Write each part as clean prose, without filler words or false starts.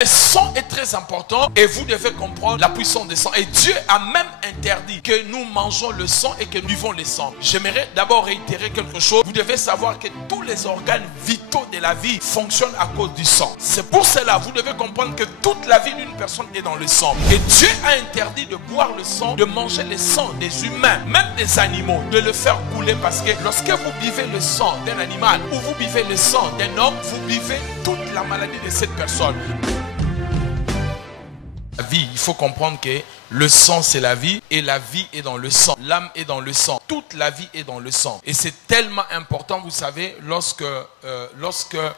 Le sang est très important et vous devez comprendre la puissance du sang. Et Dieu a même interdit que nous mangeons le sang et que nous buvons le sang. J'aimerais d'abord réitérer quelque chose. Vous devez savoir que tous les organes vitaux de la vie fonctionnent à cause du sang. C'est pour cela, vous devez comprendre que toute la vie d'une personne est dans le sang. Et Dieu a interdit de boire le sang, de manger le sang des humains, même des animaux, de le faire couler parce que lorsque vous buvez le sang d'un animal ou vous buvez le sang d'un homme, vous buvez toute la maladie de cette personne. La vie, il faut comprendre que le sang c'est la vie et la vie est dans le sang. L'âme est dans le sang. Toute la vie est dans le sang. Et c'est tellement important, vous savez, lorsque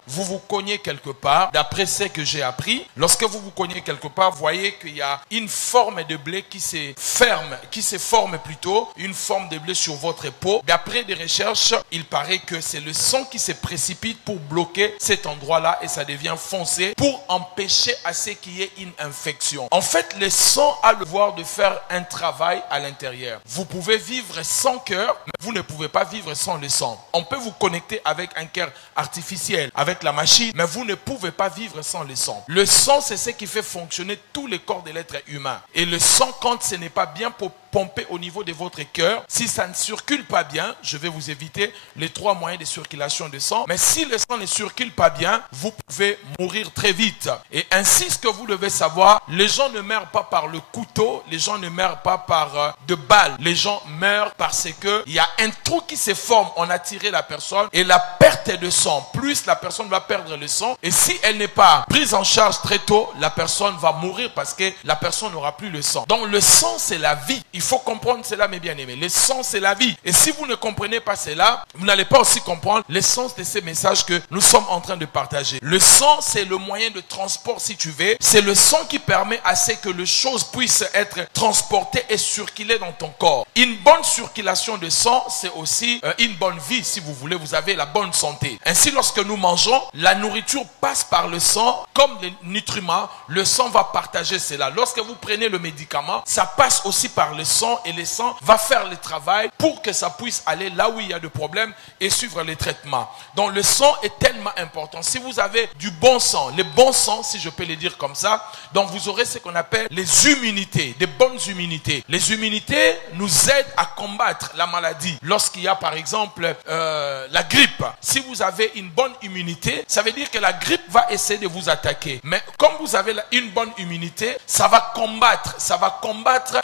vous vous cognez quelque part, d'après ce que j'ai appris, lorsque vous vous cognez quelque part, vous voyez qu'il y a une forme de blé qui se forme plutôt, une forme de blé sur votre peau. D'après des recherches, il paraît que c'est le sang qui se précipite pour bloquer cet endroit-là et ça devient foncé pour empêcher à ce qu'il y ait une infection. En fait, le sang a le pouvoir de faire un travail à l'intérieur. Vous pouvez vivre sans cœur, mais vous ne pouvez pas vivre sans le sang. On peut vous connecter avec un cœur artificiel, avec la machine, mais vous ne pouvez pas vivre sans le sang. Le sang, c'est ce qui fait fonctionner tous les corps de l'être humain. Et le sang, quand ce n'est pas bien pour pomper au niveau de votre cœur, si ça ne circule pas bien, je vais vous éviter les 3 moyens de circulation de sang, mais si le sang ne circule pas bien, vous pouvez mourir très vite. Et ainsi, ce que vous devez savoir, les gens ne meurent pas par le couteau, les gens ne meurent pas par de balles, les gens meurent parce que il y a un trou qui se forme, on a tiré la personne et la perte de sang, plus la personne va perdre le sang et si elle n'est pas prise en charge très tôt, la personne va mourir parce que la personne n'aura plus le sang. Donc le sang c'est la vie. Il faut comprendre cela, mes bien-aimés. Le sang, c'est la vie. Et si vous ne comprenez pas cela, vous n'allez pas aussi comprendre l'essence de ces messages que nous sommes en train de partager. Le sang, c'est le moyen de transport, si tu veux. C'est le sang qui permet à ce que les choses puissent être transportées et circuler dans ton corps. Une bonne circulation de sang, c'est aussi une bonne vie, si vous voulez. Vous avez la bonne santé. Ainsi, lorsque nous mangeons, la nourriture passe par le sang. Comme les nutriments, le sang va partager cela. Lorsque vous prenez le médicament, ça passe aussi par le sang et le sang va faire le travail pour que ça puisse aller là où il y a des problèmes et suivre les traitements. Donc le sang est tellement important. Si vous avez du bon sang, le bon sang, si je peux le dire comme ça, donc vous aurez ce qu'on appelle les immunités, des bonnes immunités. Les immunités nous aident à combattre la maladie. Lorsqu'il y a par exemple la grippe, si vous avez une bonne immunité, ça veut dire que la grippe va essayer de vous attaquer. Mais comme vous avez une bonne immunité, ça va combattre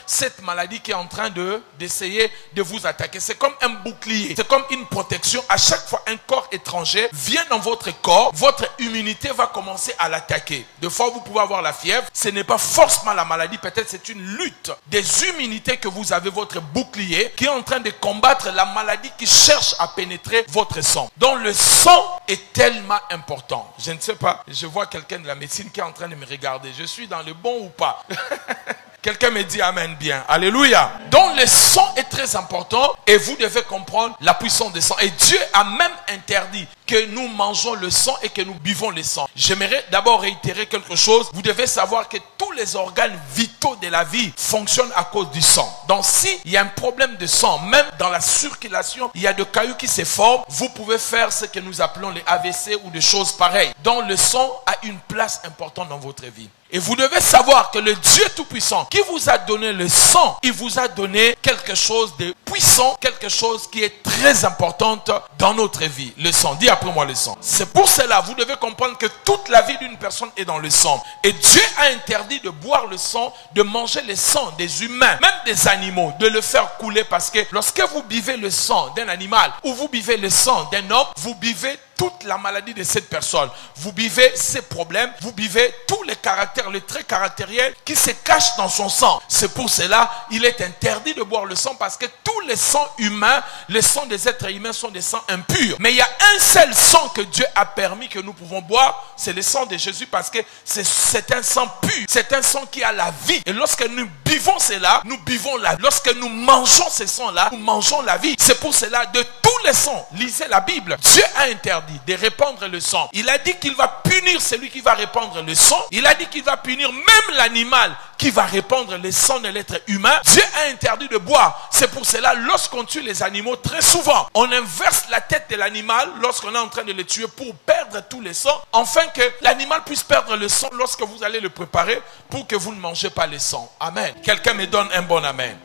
cette maladie qui est en train d'essayer de vous attaquer. C'est comme un bouclier, c'est comme une protection. À chaque fois un corps étranger vient dans votre corps, votre immunité va commencer à l'attaquer. Des fois vous pouvez avoir la fièvre, ce n'est pas forcément la maladie, peut-être c'est une lutte des immunités que vous avez, votre bouclier qui est en train de combattre la maladie qui cherche à pénétrer votre sang. Donc le sang est tellement important. Je ne sais pas, je vois quelqu'un de la médecine qui est en train de me regarder. Je suis dans le bon ou pas? Quelqu'un me dit amen bien. Alléluia. Donc le sang est très important et vous devez comprendre la puissance du sang. Et Dieu a même interdit que nous mangeons le sang et que nous buvons le sang. J'aimerais d'abord réitérer quelque chose. Vous devez savoir que tous les organes vitaux de la vie fonctionnent à cause du sang. Donc s'il y a un problème de sang, même dans la circulation, il y a des cailloux qui se forment, vous pouvez faire ce que nous appelons les AVC ou des choses pareilles. Donc le sang a une place importante dans votre vie. Et vous devez savoir que le Dieu Tout-Puissant qui vous a donné le sang, il vous a donné quelque chose de puissant, quelque chose qui est très important dans notre vie. Le sang, dis après moi le sang. C'est pour cela, vous devez comprendre que toute la vie d'une personne est dans le sang. Et Dieu a interdit de boire le sang, de manger le sang des humains, même des animaux, de le faire couler parce que lorsque vous buvez le sang d'un animal ou vous buvez le sang d'un homme, vous buvez toute la maladie de cette personne. Vous buvez ses problèmes, vous buvez tous les caractères, les traits caractériels qui se cachent dans son sang. C'est pour cela il est interdit de boire le sang parce que tous les sangs humains, les sangs des êtres humains sont des sangs impurs. Mais il y a un seul sang que Dieu a permis que nous pouvons boire, c'est le sang de Jésus parce que c'est un sang pur, c'est un sang qui a la vie. Et lorsque nous buvons cela, nous buvons la vie. Lorsque nous mangeons ce sang-là, nous mangeons la vie. C'est pour cela de tous tous les sangs. Lisez la Bible. Dieu a interdit de répandre le sang. Il a dit qu'il va punir celui qui va répandre le sang. Il a dit qu'il va punir même l'animal qui va répandre le sang de l'être humain. Dieu a interdit de boire. C'est pour cela, lorsqu'on tue les animaux, très souvent, on inverse la tête de l'animal lorsqu'on est en train de le tuer pour perdre tous les sangs, afin que l'animal puisse perdre le sang lorsque vous allez le préparer pour que vous ne mangez pas le sang. Amen. Quelqu'un me donne un bon amen.